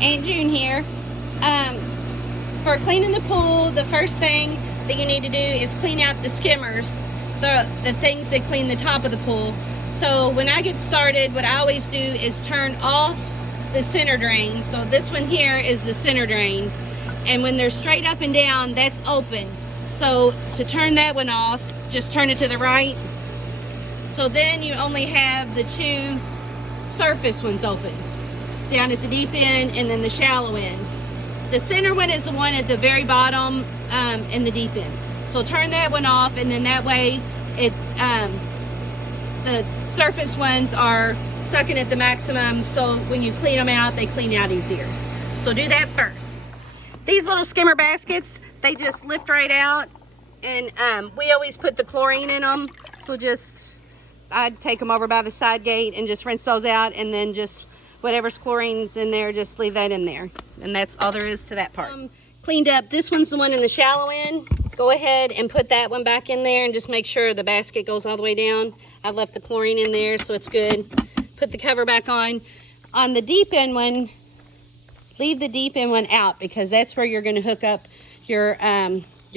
Aunt June here. For cleaning the pool, the first thing that you need to do is clean out the skimmers, the things that clean the top of the pool. So when I get started, what I always do is turn off the center drain. So this one here is the center drain. And when they're straight up and down, that's open. So to turn that one off, just turn it to the right. So then you only have the two surface ones open, down at the deep end and then the shallow end. The center one is the one at the very bottom in the deep end. So turn that one off, and then that way it's the surface ones are sucking at the maximum, so when you clean them out, they clean out easier. So do that first. These little skimmer baskets, they just lift right out, and we always put the chlorine in them. So I'd take them over by the side gate and just rinse those out, and then just whatever's chlorine's in there, just leave that in there. And that's all there is to that part. Cleaned up, this one's the one in the shallow end. Go ahead and put that one back in there and just make sure the basket goes all the way down. I left the chlorine in there, so it's good. Put the cover back on. On the deep end one, leave the deep end one out, because that's where you're gonna hook up your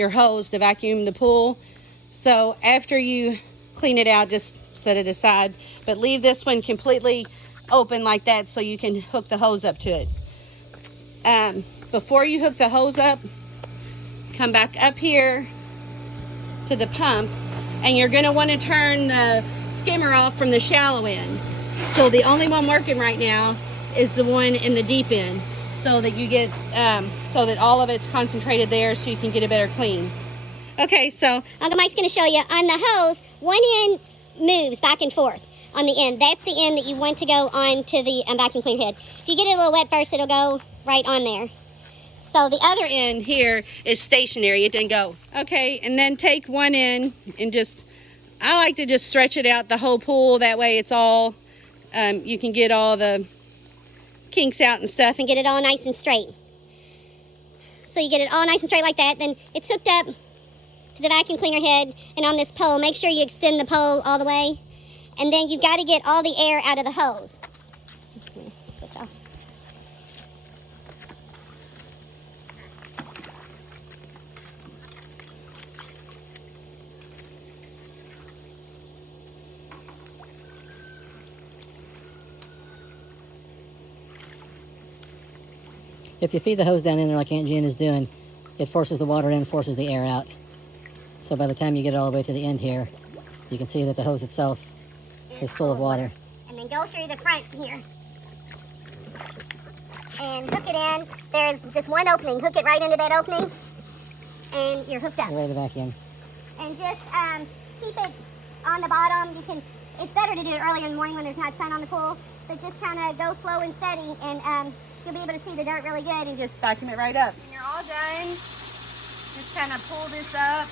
hose to vacuum the pool. So after you clean it out, just set it aside, but leave this one completely open like that so you can hook the hose up to it. Before you hook the hose up, come back up here to the pump, and you're going to want to turn the skimmer off from the shallow end. So the only one working right now is the one in the deep end, so that you get so that all of it's concentrated there, so you can get a better clean. Okay, so Uncle Mike's going to show you on the hose, one end moves back and forth on the end. That's the end that you want to go on to the vacuum cleaner head. If you get it a little wet first, it'll go right on there. So the other end here is stationary, it didn't go. Okay, and then take one end and I like to just stretch it out the whole pool. That way it's all, you can get all the kinks out and stuff. And get it all nice and straight. So you get it all nice and straight like that. Then it's hooked up to the vacuum cleaner head, and on this pole, make sure you extend the pole all the way. And then you've got to get all the air out of the hose. Switch off. If you feed the hose down in there like Aunt June is doing, it forces the water in, forces the air out. So by the time you get it all the way to the end here, you can see that the hose itself is full of water. And then go through the front here. And hook it in. There's just one opening. Hook it right into that opening. And you're hooked up. You're ready to vacuum. And just keep it on the bottom. It's better to do it earlier in the morning when there's not sun on the pool. But just kind of go slow and steady, and you'll be able to see the dirt really good, and just vacuum it right up. When you're all done, just kind of pull this up.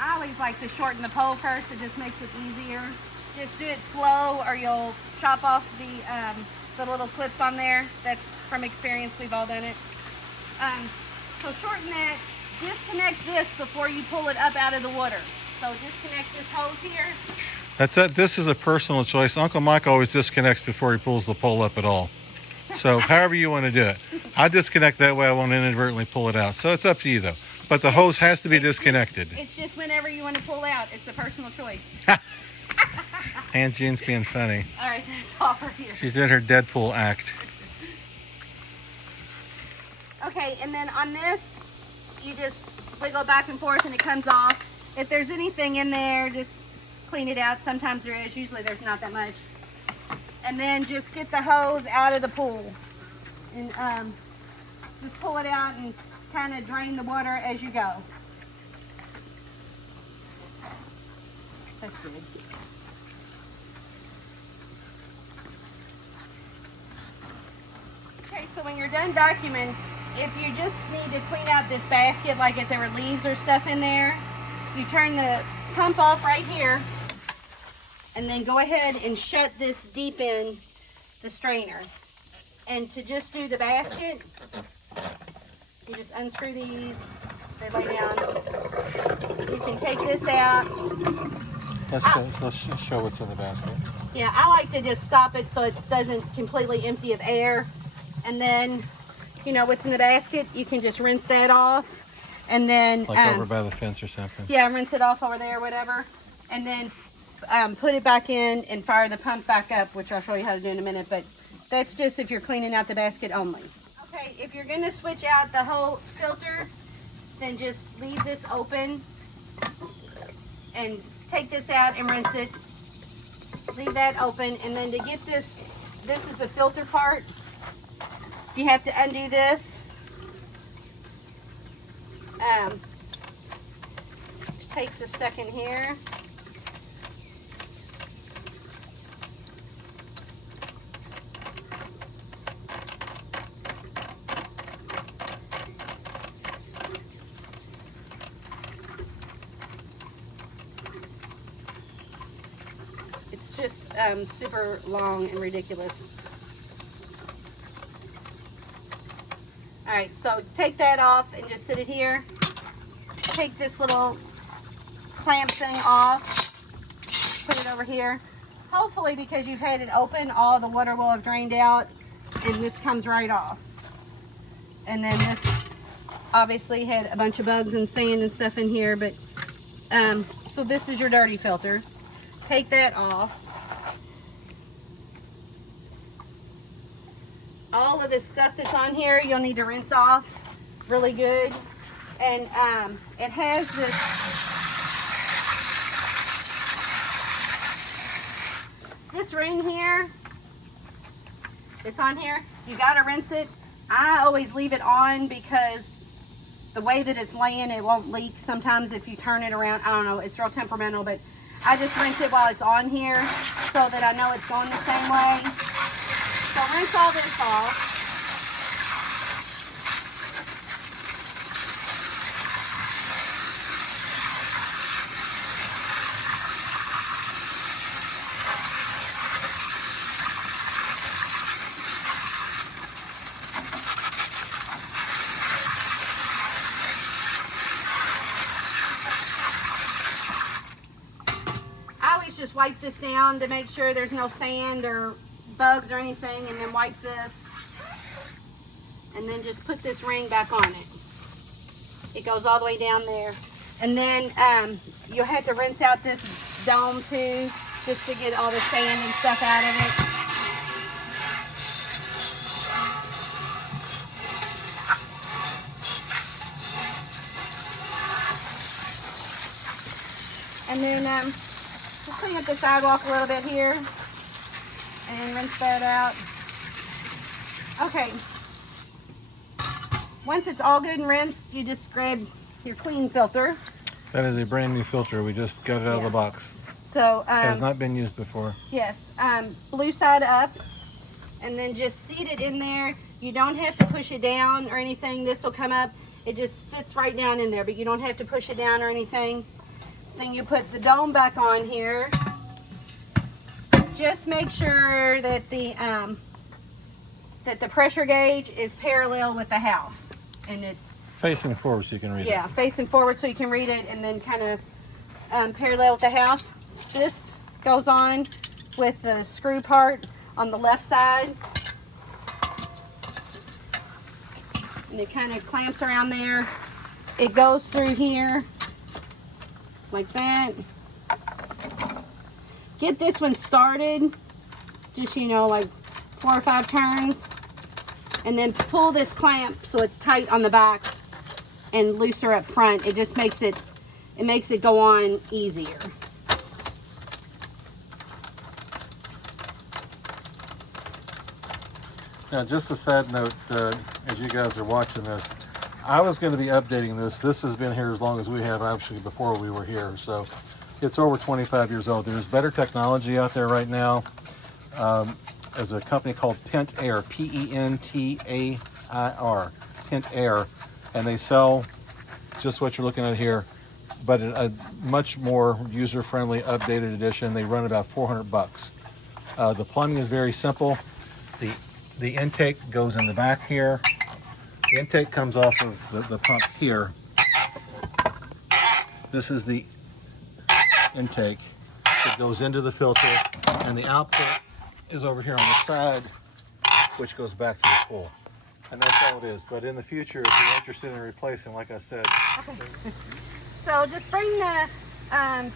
I always like to shorten the pole first. It just makes it easier. Just do it slow, or you'll chop off the little clips on there. That's from experience. We've all done it. So shorten that. Disconnect this before you pull it up out of the water. So disconnect this hose here. That's it. This is a personal choice. Uncle Mike always disconnects before he pulls the pole up at all. So however you want to do it. I disconnect that way. I won't inadvertently pull it out. So it's up to you though. But the hose has to be disconnected. It's just whenever you want to pull out. It's a personal choice. Aunt June's being funny. All right, that's all for here. She's doing her Deadpool act. Okay, and then on this, you just wiggle back and forth and it comes off. If there's anything in there, just clean it out. Sometimes there is. Usually there's not that much. And then just get the hose out of the pool. And just pull it out and kind of drain the water as you go. That's good. Okay, so when you're done vacuuming, if you just need to clean out this basket, like if there were leaves or stuff in there, you turn the pump off right here, and then go ahead and shut this deep in the strainer. And to just do the basket, you just unscrew these, they lay down. You can take this out. Let's show what's in the basket. Yeah, I like to just stop it so it doesn't completely empty of air. And then, you know, what's in the basket, you can just rinse that off. And then, Like over by the fence or something. yeah, rinse it off over there, whatever. And then put it back in and fire the pump back up, which I'll show you how to do in a minute. But that's just if you're cleaning out the basket only. Okay, if you're going to switch out the whole filter, then just leave this open and take this out and rinse it. Leave that open, and then to get this is the filter part. You have to undo this. Just takes a second here. It's just super long and ridiculous. All right, so take that off and just sit it here. Take this little clamp thing off, put it over here. Hopefully, because you've had it open, all the water will have drained out and this comes right off. And then this obviously had a bunch of bugs and sand and stuff in here, but so this is your dirty filter. Take that off. All of this stuff that's on here, you'll need to rinse off really good. And it has this ring here. It's on here. You gotta rinse it. I always leave it on because the way that it's laying, it won't leak. Sometimes if you turn it around, I don't know, it's real temperamental, but I just rinse it while it's on here so that I know it's going the same way. So rinse all this off. I always just wipe this down to make sure there's no sand or bugs or anything, and then wipe this and then just put this ring back on it. It goes all the way down there, and then you'll have to rinse out this dome too, just to get all the sand and stuff out of it. And then we'll clean up the sidewalk a little bit here and rinse that out. Okay. Once it's all good and rinsed, you just grab your clean filter. That is a brand new filter. We just got it out of the box. So Has not been used before. yes, blue side up, and then just seat it in there. You don't have to push it down or anything. This will come up. It just fits right down in there, but you don't have to push it down or anything. Then you put the dome back on here. Just make sure that the pressure gauge is parallel with the house, and it Facing forward so you can read it. facing forward so you can read it, and then kind of parallel with the house. This goes on with the screw part on the left side, and it kind of clamps around there. It goes through here like that. Get this one started, just, you know, like 4 or 5 turns, and then pull this clamp so it's tight on the back and looser up front. It just makes it go on easier. Now, just a side note, as you guys are watching this, I was going to be updating this. This has been here as long as we have, actually, before we were here. So it's over 25 years old. There's better technology out there right now. There's a company called Pentair, P-E-N-T-A-I-R, Pentair, and they sell just what you're looking at here, but a much more user-friendly, updated edition. They run about $400. The plumbing is very simple. The intake goes in the back here. The intake comes off of the pump here. This is the intake. It goes into the filter, and the output is over here on the side, which goes back to the pool. And that's all it is. But in the future, if you're interested in replacing, like I said, So just bring the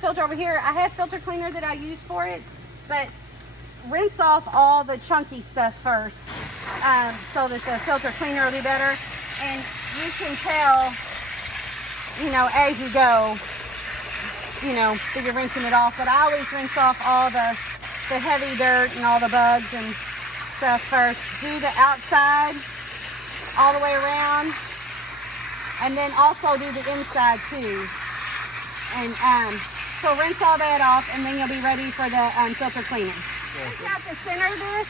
filter over here. I have filter cleaner that I use for it, but rinse off all the chunky stuff first so that the filter cleaner will be better. And you can tell, you know, as you go, you know, that you're rinsing it off. But I always rinse off all the heavy dirt and all the bugs and stuff first. Do the outside all the way around, and then also do the inside too. And so rinse all that off, and then you'll be ready for the filter cleaner. Rinse out the center of this,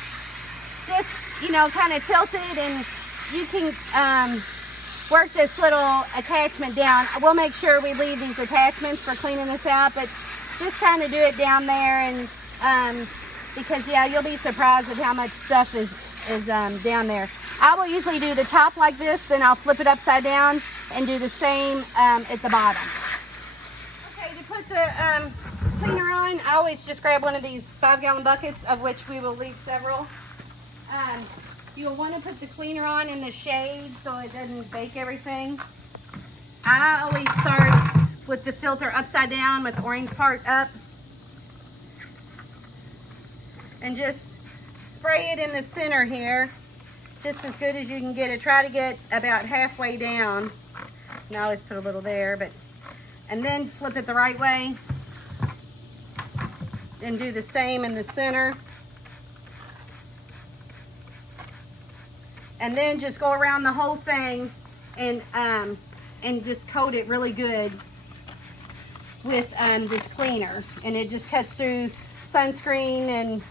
just, you know, kind of tilt it, and you can work this little attachment down. We'll make sure we leave these attachments for cleaning this out, but just kind of do it down there, and because yeah, you'll be surprised at how much stuff is down there. I will usually do the top like this, then I'll flip it upside down and do the same at the bottom. Okay, to put the cleaner on, I always just grab one of these 5-gallon buckets, of which we will leave several. You'll want to put the cleaner on in the shade so it doesn't bake everything. I always start with the filter upside down with the orange part up. And just spray it in the center here, just as good as you can get it. Try to get about halfway down. And I always put a little there, and then flip it the right way. And do the same in the center. And then just go around the whole thing and just coat it really good with this cleaner. And it just cuts through sunscreen and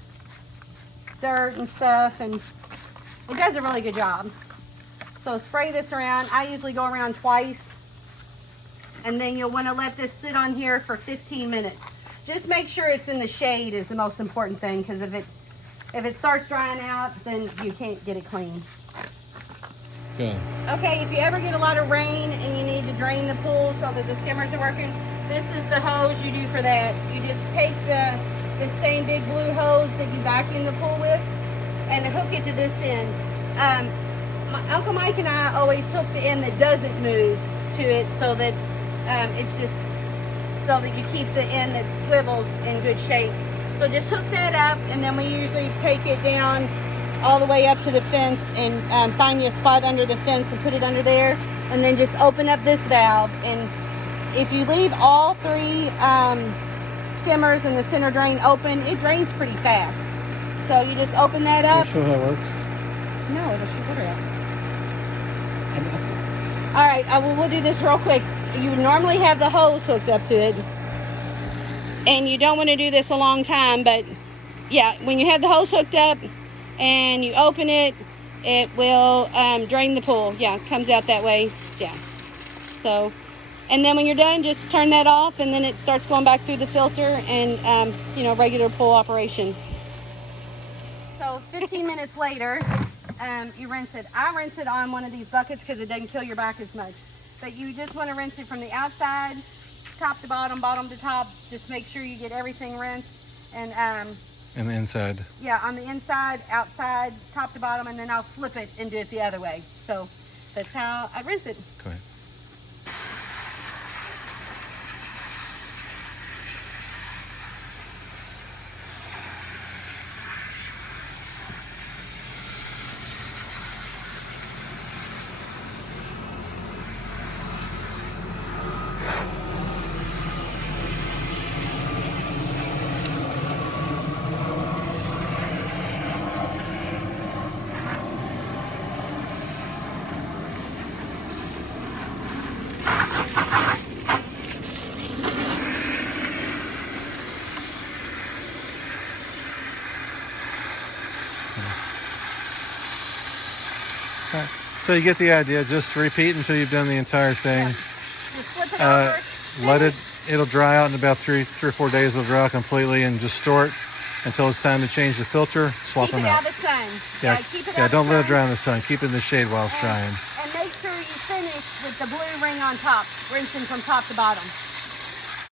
dirt and stuff, and it does a really good job. So spray this around. I usually go around twice, and then you'll want to let this sit on here for 15 minutes. Just make sure it's in the shade is the most important thing, because if it starts drying out, then you can't get it clean. good. Okay, if you ever get a lot of rain and you need to drain the pool so that the skimmers are working, this is the hose you do for that. You just take the same big blue hose that you vacuum the pool with and hook it to this end. Uncle Mike and I always hook the end that doesn't move to it so that it's just so that you keep the end that swivels in good shape. So just hook that up, and then we usually take it down all the way up to the fence and find you a spot under the fence and put it under there, and then just open up this valve. And if you leave all three skimmers and the center drain open, it drains pretty fast. So you just open that up. Show how it works. No, it'll shoot water out. All right, we'll do this real quick. You normally have the hose hooked up to it, and you don't want to do this a long time, but yeah, when you have the hose hooked up and you open it, it will drain the pool. Yeah, it comes out that way. Yeah. So, and then when you're done, just turn that off, and then it starts going back through the filter and, you know, regular pool operation. So 15 minutes later, you rinse it. I rinse it on one of these buckets because it doesn't kill your back as much. But you just want to rinse it from the outside, top to bottom, bottom to top. Just make sure you get everything rinsed. And And the inside. yeah, on the inside, outside, top to bottom, and then I'll flip it and do it the other way. So that's how I rinse it. Go ahead. So you get the idea. Just repeat until you've done the entire thing. Just flip it over. Let it. It'll dry out in about three or 4 days. It'll dry out completely, and just store it until it's time to change the filter. Swap Keep them it out. out of the sun. Yeah, keep it yeah. out Don't of the let it sun. dry in the sun. Keep it in the shade while it's drying. And make sure you finish with the blue ring on top, rinsing from top to bottom.